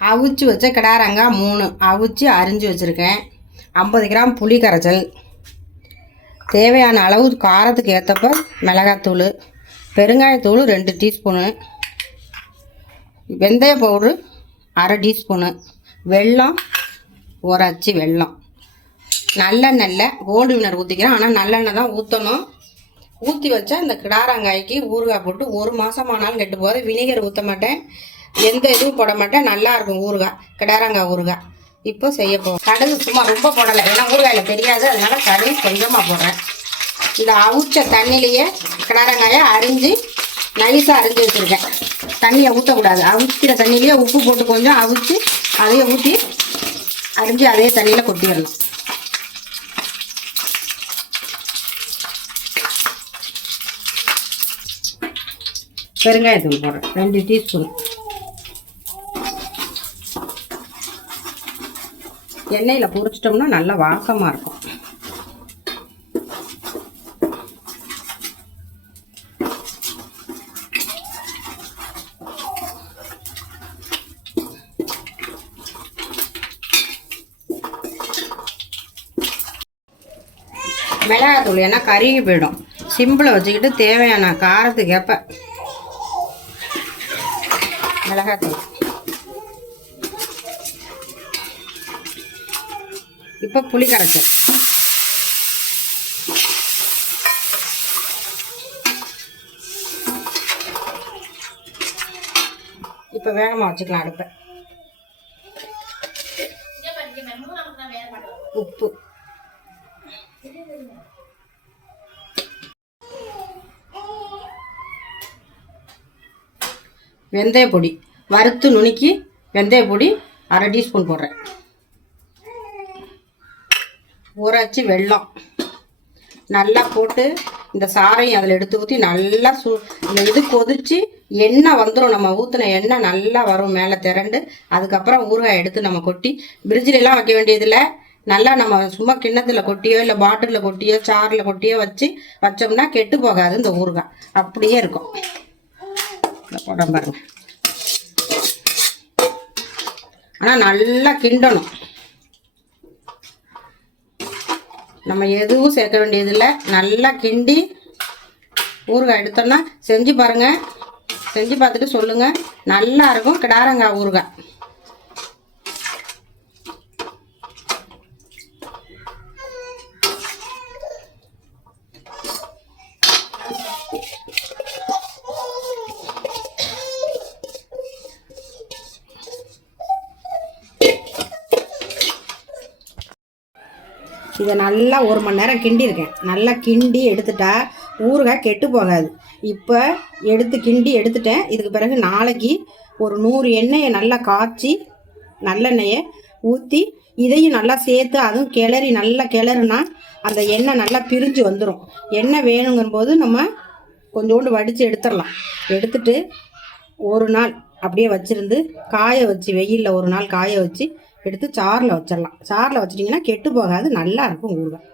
அவிச்சு வச்ச கிடாரங்காய் 3 அவிச்சு அரிஞ்சு வச்சுருக்கேன். 50 கிராம் புளி கரைச்சல், தேவையான அளவு காரத்துக்கு ஏற்றப்ப மிளகாத்தூள், பெருங்காயத்தூள் 2 டீஸ்பூனு, வெந்தய பவுட்ரு 1/2 டீஸ்பூனு, வெல்லம் 1 அச்சு வெல்லம், நல்லெண்ணெயில் கோல்டு வினர் ஊற்றிக்கிறேன். ஆனால் நல்லெண்ணெய் தான் ஊற்றணும். ஊற்றி வச்சா இந்த கிடாரங்காய்க்கு ஊறுகாய் போட்டு 1 மாதமானாலும் கெட்டு போகாது. வினிகர் ஊற்ற மாட்டேன், எந்த இதுவும் போட மாட்டேன். நல்லாயிருக்கும் ஊறுகாய், கிடாரங்காய் ஊறுகாய். இப்போ செய்ய போகிறோம். கடுகு சும்மா ரொம்ப போடலை, ஏன்னா ஊறுகாயில் தெரியாது, அதனால் கடுகு கொஞ்சமாக போடுறேன். இந்த அவிச்ச தண்ணியிலேயே கிடாரங்காயை அரிஞ்சு நைஸாக அரிஞ்சு வச்சுருக்கேன். தண்ணியை ஊற்றக்கூடாது, அவிக்கிற தண்ணியிலேயே உப்பு போட்டு கொஞ்சம் அவிச்சு அதையே ஊற்றி அரிஞ்சு அதே தண்ணியில் கொட்டிடணும். பெருங்காயத்தூள் போடுறேன் 2 டீஸ்பூன். எண்ணெயில் பொரிச்சிட்டோம்னா நல்லா வாசமாக இருக்கும். மிளகாத்தூள் ஏன்னா கருகி போயிடும். சிம்பிளை வச்சுக்கிட்டு தேவையான காரத்துக்கு ஏற்ப மிளகாத்தூள். இப்போ புளி கரைச்சல், இப்போ வேகமாக வச்சுக்கலாம் அடுப்பை. உப்பு, வெந்தய பொடி வறுத்து நுணுக்கி வெந்தய பொடி 1/2 டீஸ்பூன் போடுறேன். 1 அச்சு வெல்லம் நல்லா போட்டு இந்த சாறையும் அதில் எடுத்து ஊற்றி நல்லா இந்த இது கொதித்து எண்ணெய் வந்துடும். நம்ம ஊற்றின எண்ணெய் நல்லா வரும் மேலே திரண்டு. அதுக்கப்புறம் ஊறுகாய் எடுத்து நம்ம கொட்டி பிரிட்ஜிலலாம் வைக்க வேண்டியதில்லை. நல்லா நம்ம சும்மா கிண்ணத்தில் கொட்டியோ இல்லை பாட்டிலில் கொட்டியோ சாரில் கொட்டியோ வச்சோம்னா கெட்டு போகாது. இந்த ஊறுகாய் அப்படியே இருக்கும். போட பாருங்க. ஆனால் நல்லா கிண்டணும். நம்ம எதுவும் சேர்க்க வேண்டியதில்லை. நல்லா கிண்டி ஊறுகாய் எடுத்தோம்னா செஞ்சு பாருங்கள். செஞ்சு பார்த்துட்டு சொல்லுங்கள். நல்லா இருக்கும் கிடாரங்காய் ஊறுகாய். இதை நல்லா 1 மணி நேரம் கிண்டியிருக்கேன். நல்லா கிண்டி எடுத்துட்டா ஊறுகாய் கெட்டு போகாது. இப்போ கிண்டி எடுத்துட்டேன். இதுக்கு பிறகு நாளைக்கு ஒரு 100 எண்ணெயை நல்லா காய்ச்சி நல்லெண்ணெயை ஊற்றி இதையும் நல்லா சேர்த்து அதுவும் கிளறி நல்லா கிளறுனா அந்த எண்ணெய் நல்லா பிரிஞ்சு வந்துடும். எண்ணெய் வேணுங்கும் போது நம்ம கொஞ்சோண்டு வடித்து எடுத்துடலாம். எடுத்துட்டு 1 நாள் அப்படியே வச்சுருந்து காய வச்சு வெயிலில் 1 நாள் காய வச்சு எடுத்து சாரில் வச்சிடலாம். சாரில் வச்சிட்டிங்கன்னா கெட்டு போகாது, நல்லா இருக்கும் ஊறுகாய்.